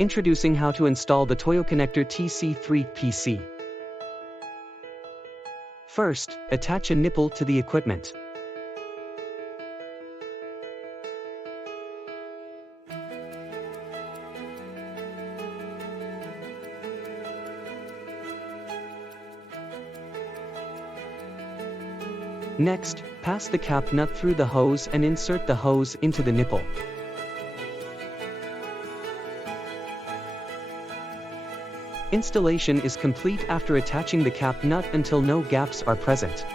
Introducing how to install the TOYOCONNECTOR TC3-PC. First, attach a nipple to the equipment. Next, pass the cap nut through the hose and insert the hose into the nipple. Installation is complete after attaching the cap nut until no gaps are present.